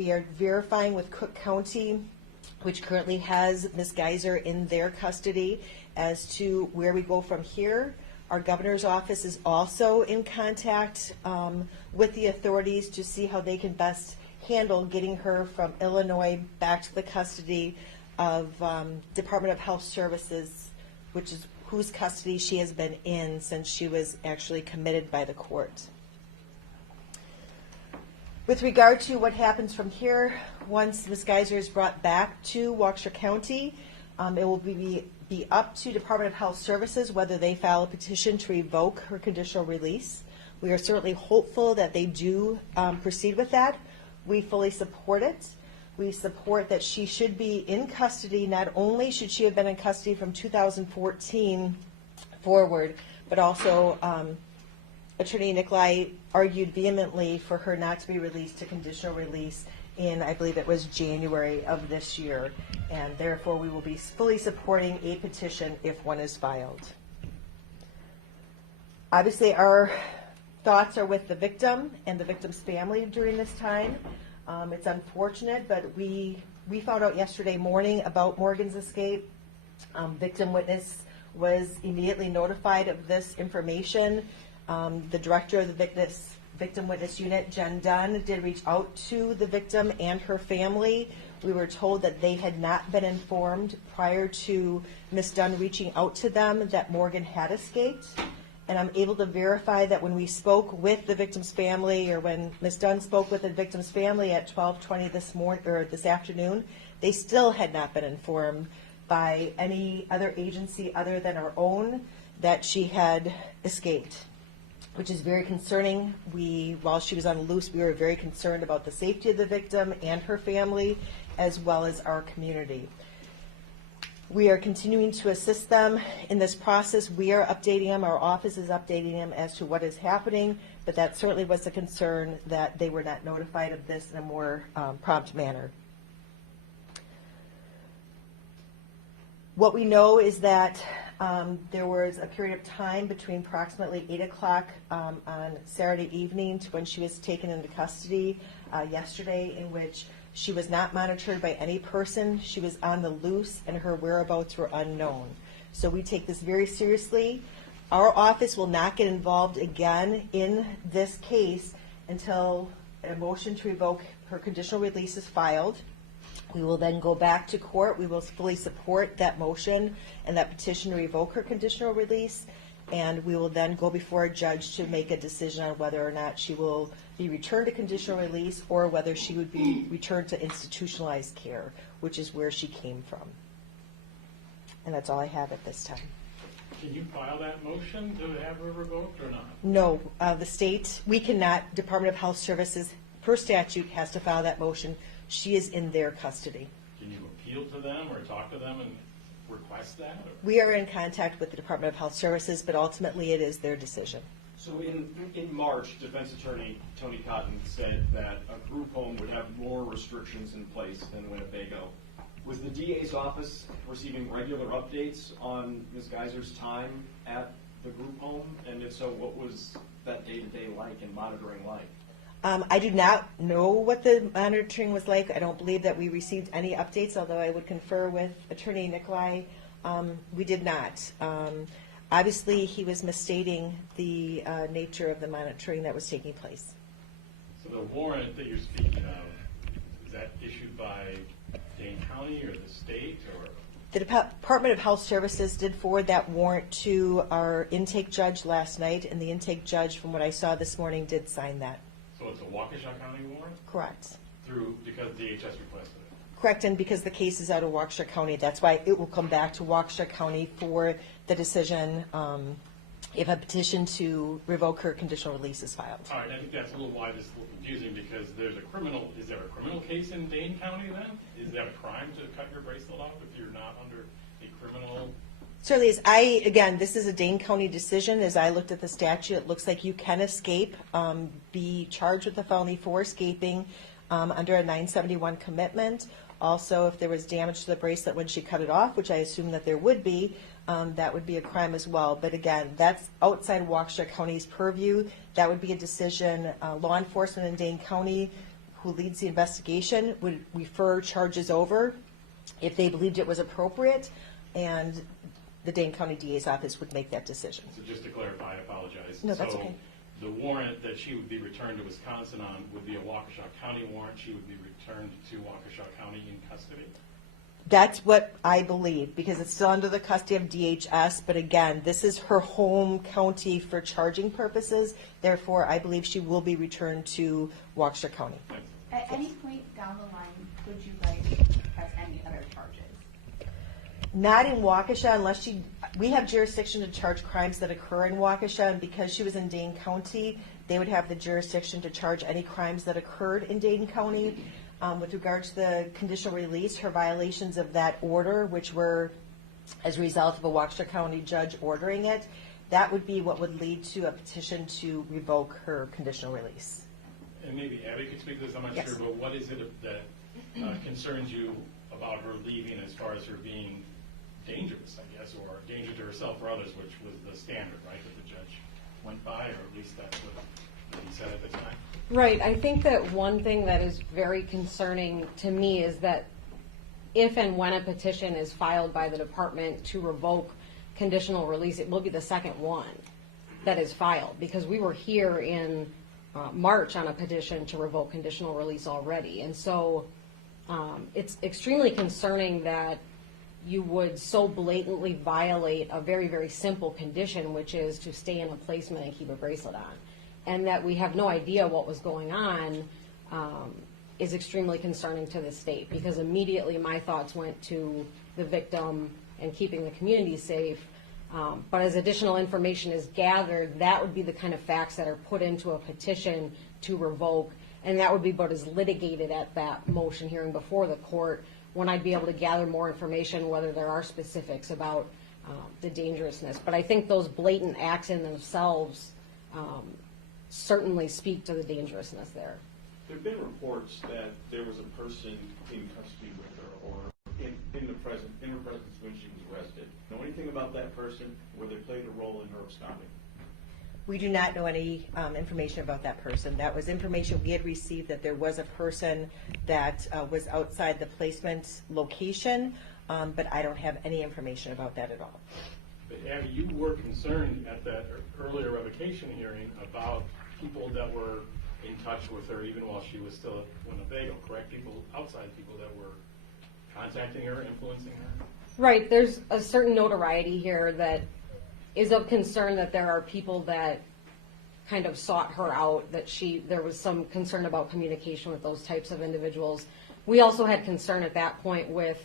We are verifying with Cook County, which currently has Ms. Geyser in their custody, as to where we go from here. Our governor's office is also in contact with the authorities to see how they can best handle getting her from Illinois back to the custody of Department of Health Services, which is whose custody she has been in since she was actually committed by the court. With regard to what happens from here, once Ms. Geyser is brought back to Waukesha County, it will be up to Department of Health Services whether they file a petition to revoke her conditional release. We are certainly hopeful that they do proceed with that. We fully support it. We support that she should be in custody. Not only should she have been in custody from 2014 forward, but also Attorney Nicolai argued vehemently for her not to be released to conditional release in, I believe it was January of this year, and therefore we will be fully supporting a petition if one is filed. Obviously, our thoughts are with the victim and the victim's family during this time. It's unfortunate, but we found out yesterday morning about Morgan's escape. Victim witness was immediately notified of this information. The director of the victim witness unit, Jen Dunn, did reach out to the victim and her family. We were told that they had not been informed prior to Ms. Dunn reaching out to them that Morgan had escaped. And I'm able to verify that when we spoke with the victim's family, or when Ms. Dunn spoke with the victim's family at 12:20 this afternoon, they still had not been informed by any other agency other than our own that she had escaped, which is very concerning. While she was on loose, we were very concerned about the safety of the victim and her family, as well as our community. We are continuing to assist them in this process. We are updating them. Our office is updating them as to what is happening, but that certainly was a concern that they were not notified of this in a more prompt manner. What we know is that there was a period of time between approximately 8 o'clock on Saturday evening to when she was taken into custody yesterday, in which she was not monitored by any person. She was on the loose and her whereabouts were unknown. So we take this very seriously. Our office will not get involved again in this case until a motion to revoke her conditional release is filed. We will then go back to court. We will fully support that motion and that petition to revoke her conditional release, and we will then go before a judge to make a decision on whether or not she will be returned to conditional release or whether she would be returned to institutionalized care, which is where she came from. And that's all I have at this time. Can you file that motion to have her revoked or not? No, the state, we cannot. Department of Health Services, per statute, has to file that motion. She is in their custody. Can you appeal to them or talk to them and request that? Or? We are in contact with the Department of Health Services, but ultimately it is their decision. So in March, Defense Attorney Tony Cotton said that a group home would have more restrictions in place than Winnebago. Was the DA's office receiving regular updates on Ms. Geyser's time at the group home? And if so, what was that day-to-day like and monitoring like? I do not know what the monitoring was like. I don't believe that we received any updates, although I would confer with Attorney Nicolai. We did not. Obviously, he was misstating the nature of the monitoring that was taking place. So the warrant that you're speaking of, is that issued by Dane County or the state? Or? The Department of Health Services did forward that warrant to our intake judge last night, and the intake judge, from what I saw this morning, did sign that. So it's a Waukesha County warrant? Correct. Because DHS requested it? Correct, and because the case is out of Waukesha County, that's why it will come back to Waukesha County for the decision if a petition to revoke her conditional release is filed. All right, I think that's a little why this is a little confusing, because is there a criminal case in Dane County then? Is that a crime to cut your bracelet off if you're not under a criminal? Certainly is. Again, this is a Dane County decision. As I looked at the statute, it looks like you can escape, be charged with a felony for escaping under a 971 commitment. Also, if there was damage to the bracelet when she cut it off, which I assume that there would be, that would be a crime as well. But again, that's outside Waukesha County's purview. That would be a decision. Law enforcement in Dane County, who leads the investigation, would refer charges over if they believed it was appropriate, and the Dane County DA's office would make that decision. So just to clarify, I apologize. No, that's okay. The warrant that she would be returned to Wisconsin on would be a Waukesha County warrant. She would be returned to Waukesha County in custody. That's what I believe, because it's still under the custody of DHS, but again, this is her home county for charging purposes. Therefore, I believe she will be returned to Waukesha County. Thanks. At any point down the line, could you guys press any other charges? Not in Waukesha unless we have jurisdiction to charge crimes that occur in Waukesha, and because she was in Dane County, they would have the jurisdiction to charge any crimes that occurred in Dane County. With regard to the conditional release, her violations of that order, which were as a result of a Waukesha County judge ordering it, that would be what would lead to a petition to revoke her conditional release. And maybe Abby could speak to this, I'm not Yes. sure, but what is it that concerns you about her leaving as far as her being dangerous, I guess, or danger to herself or others, which was the standard, right, that the judge went by, or at least that's what he said at the time? Right. I think that one thing that is very concerning to me is that if and when a petition is filed by the department to revoke conditional release, it will be the second one that is filed, because we were here in March on a petition to revoke conditional release already. And so it's extremely concerning that you would so blatantly violate a very, very simple condition, which is to stay in a placement and keep a bracelet on. And that we have no idea what was going on is extremely concerning to the state, because immediately my thoughts went to the victim and keeping the community safe. But as additional information is gathered, that would be the kind of facts that are put into a petition to revoke, and that would be what is litigated at that motion hearing before the court, when I'd be able to gather more information, whether there are specifics about the dangerousness. But I think those blatant acts in themselves certainly speak to the dangerousness there. There have been reports that there was a person in custody with her, or in her presence when she was arrested. Know anything about that person, where they played a role in her absconding? We do not know any information about that person. That was information we had received, that there was a person that was outside the placement location, but I don't have any information about that at all. But Abby, you were concerned at that earlier revocation hearing about people that were in touch with her even while she was still at Winnebago, correct? Outside people that were contacting her, influencing her? Right. There's a certain notoriety here that is of concern, that there are people that kind of sought her out, that there was some concern about communication with those types of individuals. We also had concern at that point with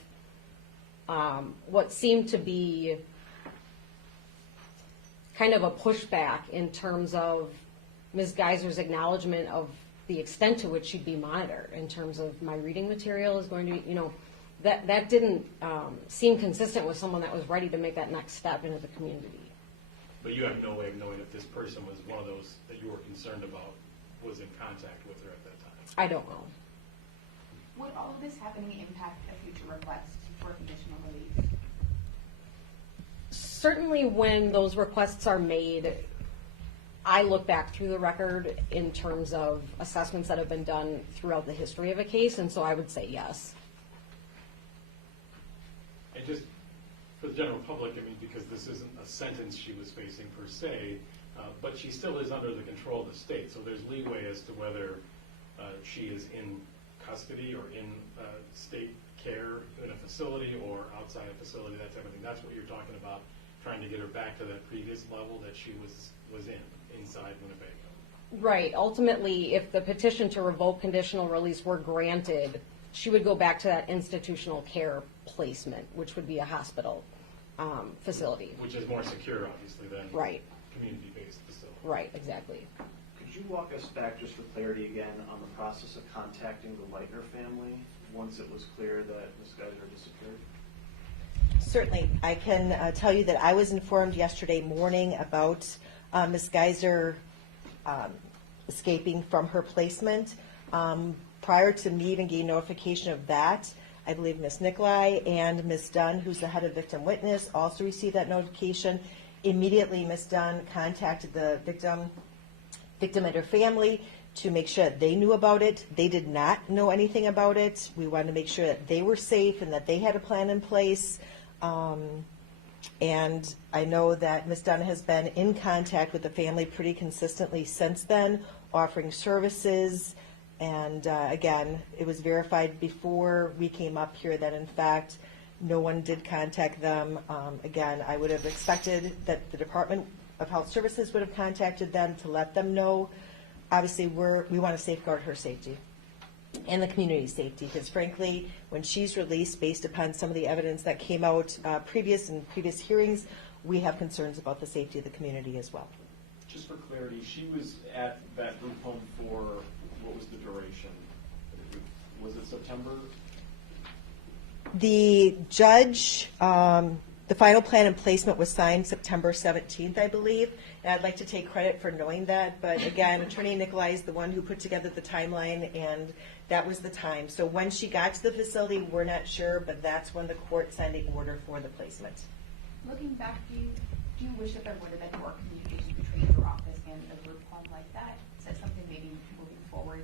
what seemed to be kind of a pushback in terms of Ms. Geyser's acknowledgement of the extent to which she'd be monitored, in terms of my reading material is going to be, that didn't seem consistent with someone that was ready to make that next step into the community. But you have no way of knowing if this person was one of those that you were concerned about, was in contact with her at that time? I don't know. Would all of this have any impact a future request for conditional release? Certainly when those requests are made, I look back through the record in terms of assessments that have been done throughout the history of a case, and so I would say yes. And just for the general public, I mean, because this isn't a sentence she was facing per se, but she still is under the control of the state, so there's leeway as to whether she is in custody or in state care in a facility or outside a facility, that type of thing. That's what you're talking about, trying to get her back to that previous level that she was in, inside Winnebago. Right. Ultimately, if the petition to revoke conditional release were granted, she would go back to that institutional care placement, which would be a hospital facility. Which is more secure, obviously, than Right. community-based facility. Right, exactly. Could you walk us back just for clarity again on the process of contacting the Leitner family once it was clear that Ms. Geyser disappeared? Certainly. I can tell you that I was informed yesterday morning about Ms. Geyser escaping from her placement. Prior to me even getting notification of that, I believe Ms. Nicolai and Ms. Dunn, who's the head of victim witness, also received that notification. Immediately, Ms. Dunn contacted the victim and her family. to make sure that they knew about it. They did not know anything about it. We wanted to make sure that they were safe and that they had a plan in place. And I know that Ms. Dunn has been in contact with the family pretty consistently since then, offering services. And again, it was verified before we came up here that in fact, no one did contact them. Again, I would have expected that the Department of Health Services would have contacted them to let them know. Obviously, we want to safeguard her safety and the community safety, because frankly, when she's released, based upon some of the evidence that came out previous hearings, we have concerns about the safety of the community as well. Just for clarity, she was at that group home for, what was the duration? Was it September? The judge, the final plan and placement was signed September 17th, I believe. And I'd like to take credit for knowing that. But again, Attorney Nikolai is the one who put together the timeline, and that was the time. So when she got to the facility, we're not sure, but that's when the court signed the order for the placement. Looking back, do you wish that there would have been more communication between your office and a group home like that? Is that something maybe moving forward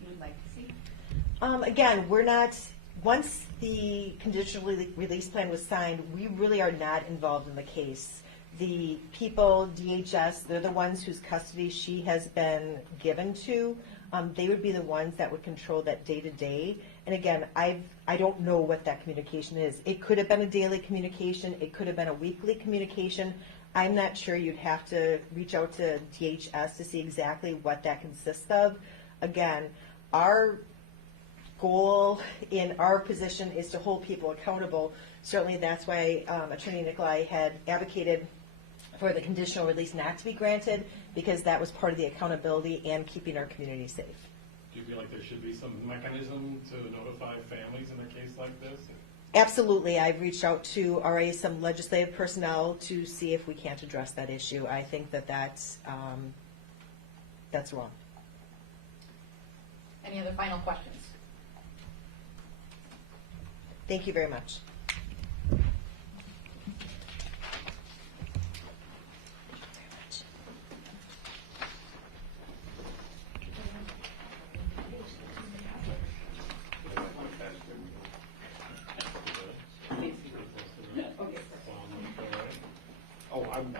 you would like to see? Again, we're not, once the conditional release plan was signed, we really are not involved in the case. The people, DHS, they're the ones whose custody she has been given to. They would be the ones that would control that day-to-day. And again, I don't know what that communication is. It could have been a daily communication. It could have been a weekly communication. I'm not sure. You'd have to reach out to DHS to see exactly what that consists of. Again, our goal in our position is to hold people accountable. Certainly that's why Attorney Nikolai had advocated for the conditional release not to be granted, because that was part of the accountability and keeping our community safe. Do you feel like there should be some mechanism to notify families in a case like this? Absolutely. I've reached out to already some legislative personnel to see if we can't address that issue. I think that that's wrong. Any other final questions? Thank you very much. Oh, I'm